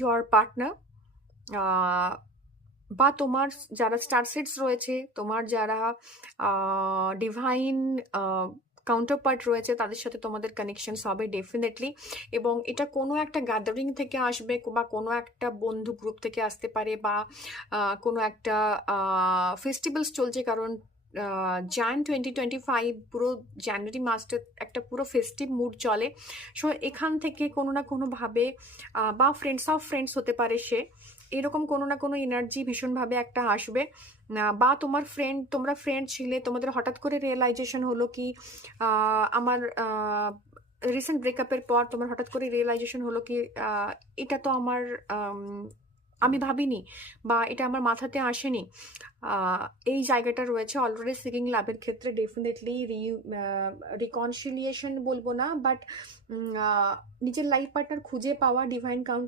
your partner, বা তোমার যারা স্টার সেটস রয়েছে, তোমার যারা ডিভাইন কাউন্টারপার্ট রয়েছে, তাদের সাথে তোমাদের কানেকশনস হবে ডেফিনেটলি। এবং এটা কোনো একটা গ্যাদারিং থেকে আসবে, বা কোনো একটা বন্ধু গ্রুপ থেকে আসতে পারে, বা কোনো একটা ফেস্টিভ্যালস চলছে, কারণ জান 2025 পুরো জানুয়ারি মাসটা একটা পুরো ফেস্টিভ মুড চলে। সো এখান থেকে কোনো না কোনোভাবে বা ফ্রেন্ডস অফ ফ্রেন্ডস হতে পারে সে, এরকম কোনো না কোনো এনার্জি ভীষণভাবে একটা আসবে। বা তোমরা ফ্রেন্ড ছিলে, তোমাদের হঠাৎ করে রিয়েলাইজেশন হলো কি আমার রিসেন্ট ব্রেকআপের পর তোমার হঠাৎ করে রিয়েলাইজেশন হলো কি আহ, এটা তো আমার আম, আমি ভাবিনি, বা এটা আমার মাথাতে আসেনি। আহ, এই জায়গাটা রয়েছে অলরেডি সিকিং লাভের ক্ষেত্রে। ডেফিনেটলি রিকনসিলিয়েশন বলবো না, বাট নিজের লাইফ পার্টনার খুঁজে পাওয়া, ডিভাইন